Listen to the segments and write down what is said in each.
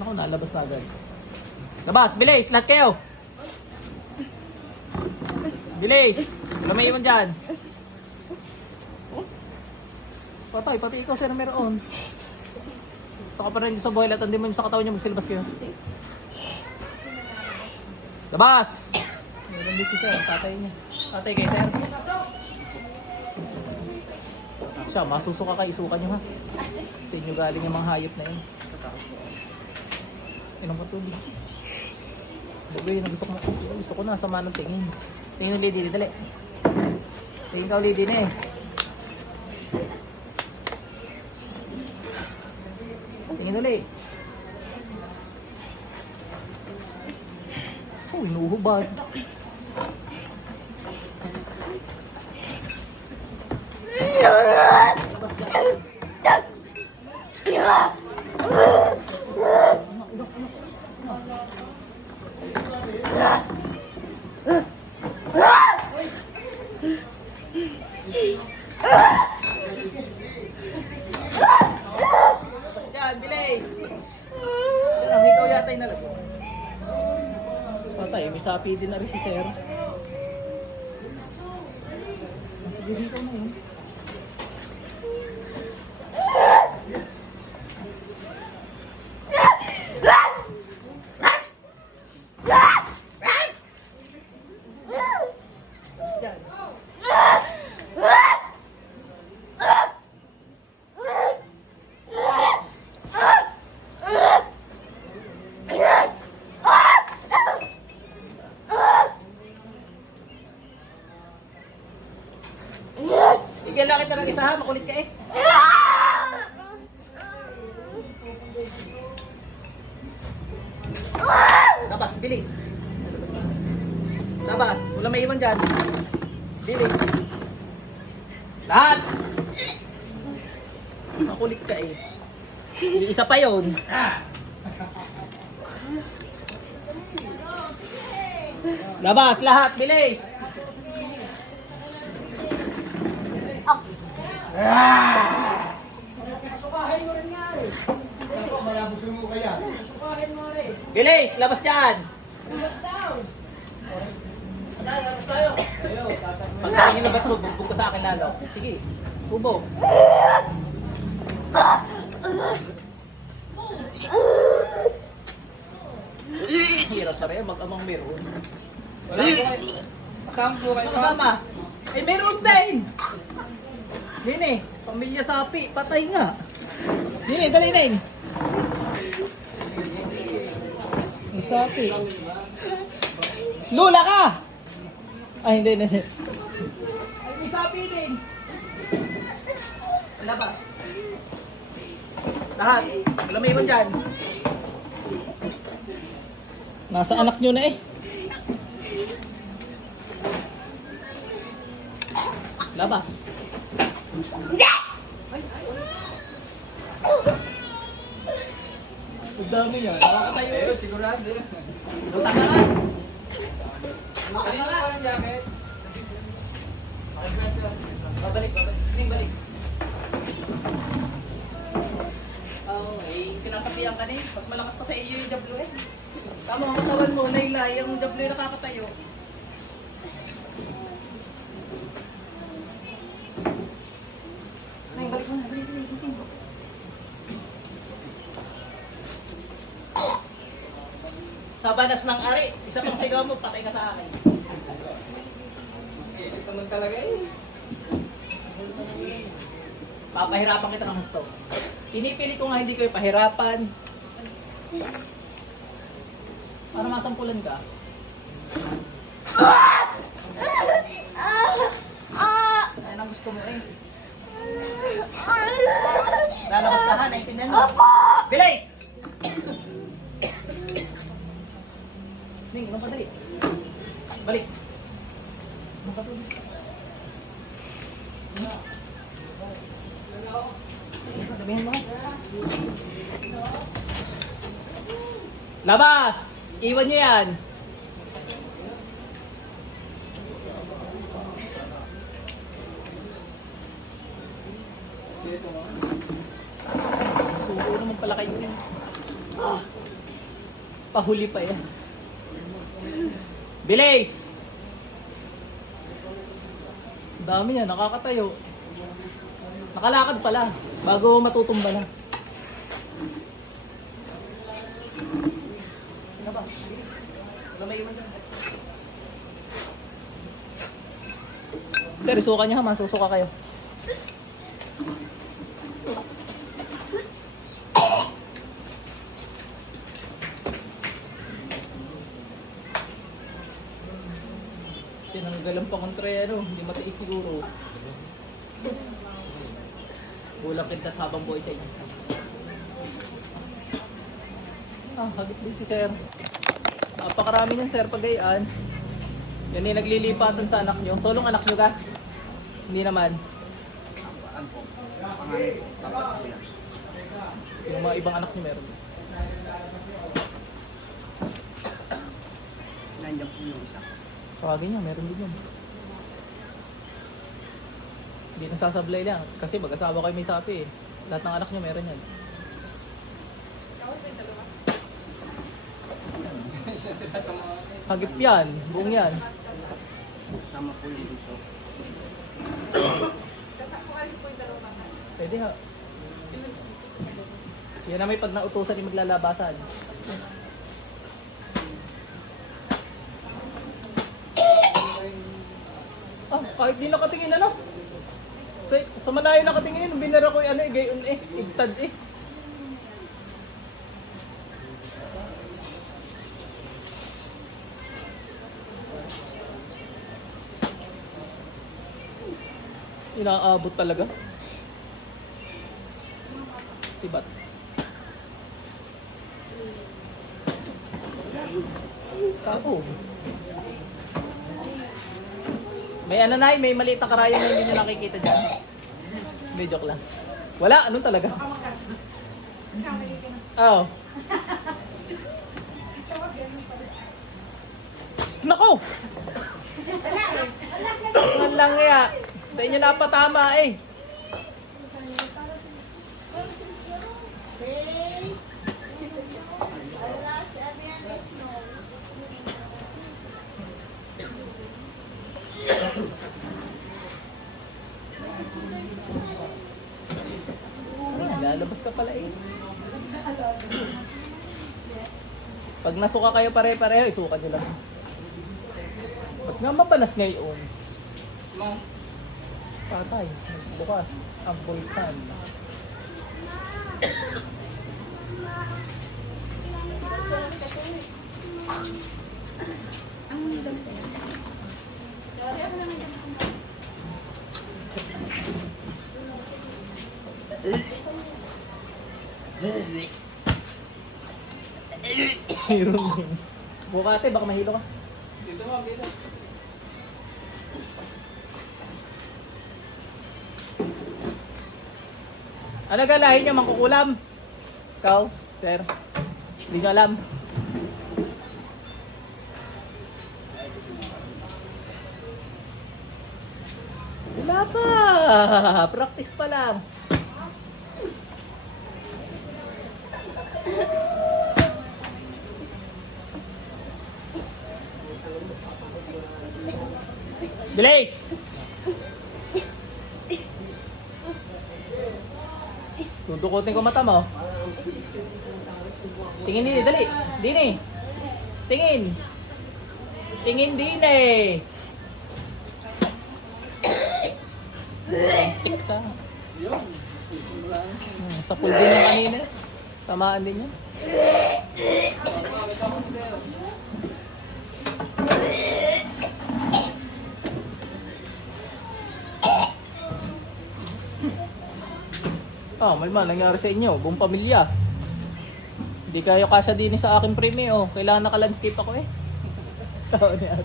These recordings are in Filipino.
Naku, nalabas na agad. Labas, bilis, lahat kayo. Bilis. Wala may iwan dyan. Patay, pati ikaw, sir, meron. Saka pa rin sa buhay, lahat hindi mo yung sa katawan niya, magsilabas kayo. Labas! Meron din si sir, tatay niya. Tatay kayo, sir. Siya, masusuka ka, isuka niyo ha. Sa inyo galing yung mga hayop na yun. Inom ko tubig. Bagay, gusto ko na, sama ng tingin. Tingin ng lady, dali. Tingin ka lady na eh. Tingin ulit. Oh, inuhubad. Labas dyan, bilis! Sir, ikaw yata yung nalagyan. Patay, may sapi din na rin si sir. Sige, ikaw na yun. Bigyan lang kita ng isa ha, makulit ka eh. Labas, bilis. Labas, wala may iwan dyan. Bilis. Lahat! Makulit ka eh. Isa pa yun. Labas, lahat, bilis! Sukahin mo rin nga eh. Malabos mo kaya. Sukahin mo rin. Bilis, labas dyan. Labas tayo. Pagkakin na ba't mo, bugbog ka sa akin lalo. Sige, subo. Hirap na rin, mag-amang meron. Wala ko kayo. Kasama po kayo. Kasama. Eh, meron din. Dini, pamilya sapi, patay nga. Dini, dali na yun. May sapi. Lula ka! Ay, hindi. Ay, may sapi din. Labas. Lahat. Wala may iwan dyan. Nasa anak nyo na eh. Labas. Ang dami yan. Nakakatayo eh. Sigurado. Lutak ka nga. Kanina pa ang jacket. Babalik. Balik. Oo, sinasabihan ka rin. Mas malakas pa sa iyo yung WA. Tama ang katawan mo, laylay. Yung WA nakakatayo. Balik mo na. Gising mo. Sa banas ng ari, isa pang sigaw mo, patay ka sa akin. Ito naman talaga eh. Papahirapan kita ng gusto. Pinipili ko nga hindi ko ipahirapan. Para masampulan ka. Ayan ang gusto mo eh. Lalabas ka ha, naiintindihan mo? Bilis! Ning, anong padali? Balik. Anong katulog? Damihan mo. Labas! Iwan nyo yan. Suko naman pala kayo. Pahuli pa yan. Bilis! Dami yan, nakakatayo. Nakalakad pala, bago matutumba na. Ano ba? Wala may iwan dyan. Sir, isuka niyo ha, masusuka kayo. Tinanggalan pa kontra ano, hindi matiis siguro. Bulang kintat habang buhay sa inyo. Hagit din si sir. Napakarami ng sir pagayaan. Yan yung naglilipatan sa anak nyo. Solong anak nyo ka? Hindi naman. Ano po? Panganay po. Dapat po yan. Yung mga ibang anak nyo meron. Nandiyan po yung isa. Tawagin nyo, meron din yun. Hindi nasasablay lang. Kasi mag-asawa kayo may sapi eh. Lahat ng anak nyo meron yan. Hagip yan. Buong yan. Kasama po yung gusto. Pwede ha. Yan na may pag nautusan yung maglalabasan. Kahit di nakatingin ano? Sa malayo nakatingin, binara ko yung ano eh, gayon eh, igtad eh. Inaabot talaga. Sibat. Tao. May ano na, may maliit na karayom na hindi nyo nakikita dyan. Hindi, joke lang. Wala, ano talaga? Oo. Nako! Wala lang kaya. Sa inyo napatama eh. Lalabas ka pala eh. Pag nasuka kayo pare-pareho, isuka nyo lang. Ba't nga mabanas ngayon? Ma'am. Patay, bukas, ang bulkan. Mayroon din. Bukate, baka mahilo ka. Dito ma'am, dito. Ano galahin niyo, mangkukulam? Ikaw, sir? Hindi nyo alam. Wala pa! Practice pa lang. Bilis! Tutukotin ko mata mo. Tingin din, dali. Dini. Tingin. Tingin din eh. Tik ka. Yun. Sisimula. Sa pool din yung kanina. Tamaan din yun. Bakit ako ni sir? Malmal, nangyari sa inyo. Buong pamilya. Hindi kayo kasya din sa aking premyo. Kailangan naka-landscape ako eh. Tao niya.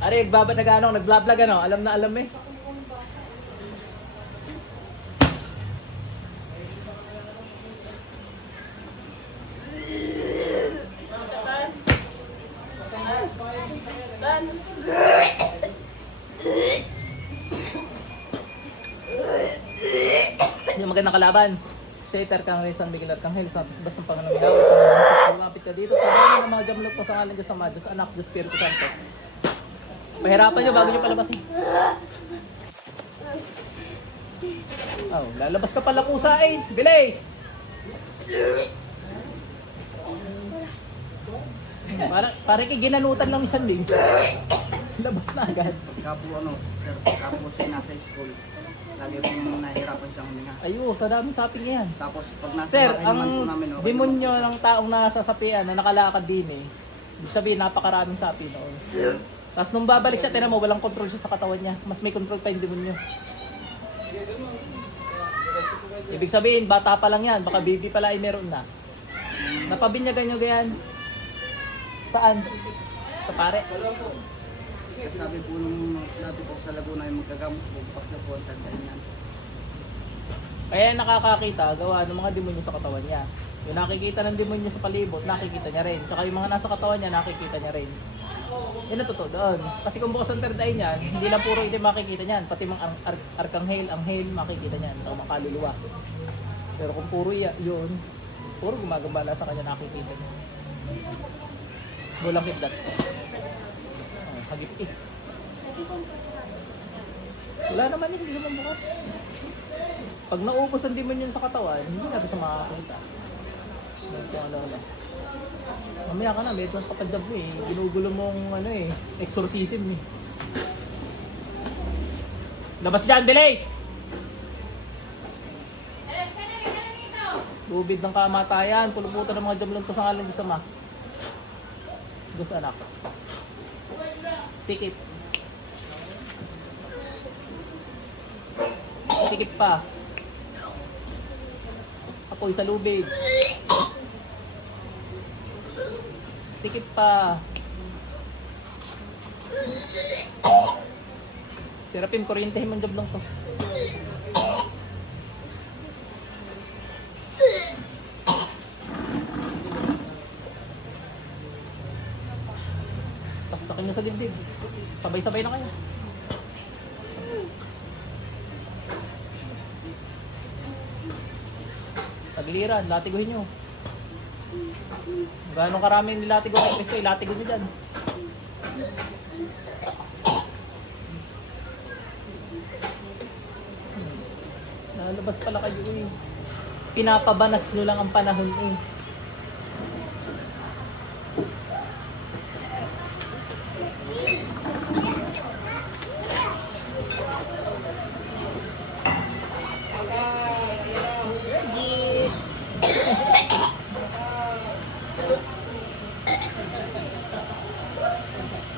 Are, nagbabad na gano'ng, nag-vlog ano. Alam na alam eh. Yung magandang kalaban. Shater kang San Miguel Arcangel sa Basbas ng Panginoon Ilaw. Lumapit ka dito. Pagkain ng mga jamlot ko sa ngalan Diyos Ama, Diyos Anak, Diyos Espiritu Santo. Pahirapan nyo bago nyo palabasin. Oh, lalabas ka pala kusa eh. Bilis! Para kay ginanutan lang isang din. Labas na agad. Pagka po ano, sir, pagka po siya nasa school, lagi pong nahihirapan siyang huminga. Ayo, sa daming saping yan. Tapos pag nasa Sir, bahay naman po ang namin, okay demonyo naman po ng taong nasasapian na nakalakad din eh. Ibig sabihin, napakaraming sapi noon. Tapos nung babalik siya, tinan mo, walang control siya sa katawan niya. Mas may control pa yung demonyo. Ibig sabihin, bata pa lang yan. Baka baby pala ay meron na. Napabinyagan nyo ganyan. Saan? Sa pare? Kasi sabi po nung dati po sa Laguna yung magkagamot, bukas na po ang tagdahin yan. Kaya nakakakita, gawa ng mga demonyo sa katawan niya. Yung nakikita ng demonyo sa palibot, nakikita niya rin. Tsaka yung mga nasa katawan niya, nakikita niya rin. Yan ang totoo doon. Kasi kung bukas ang third eye niyan, hindi lang puro itim makikita niyan. Pati mga arkanghel, anghel, makikita niyan. So mga kaluluwa. Pero kung puro yun, puro gumagambala sa kanya, nakikita niya. Bulang kidlat. Oh, hagip eh. Wala naman yun, hindi naman bukas. Pag naubos ang demonyo sa katawan, hindi natin siya makakita. Ano. Mamaya ka na, medyo sa kapadyab mo eh. Ginugulo mong ano eh, exorcism eh. Labas dyan, bilis! Lubid ng kamatayan, puluputan ng mga jamlong to sa ngalan Diyos Ama. Diyos Anak. Sikip. Sikip pa. Apoy sa lubid. Sikip pa. Sirapin, kuryentehin mo ang job lang to. Saksakin nyo sa dibdib. Sabay-sabay na kayo. Tagliran, latiguhin nyo. Gano'ng karami nilatigo kay Kristo, ilatigo nyo dyan. Nalabas pala kayo eh. Pinapabanas nyo lang ang panahon eh.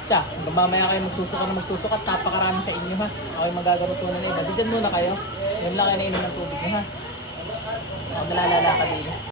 Siya, hanggang mamaya kayo magsusukat, napakarami sa inyo ha. Okay, magagamot muna na iba. Diyan muna kayo. Yun lang kayo nainom ng tubig nyo ha. Huwag nalalala ka din.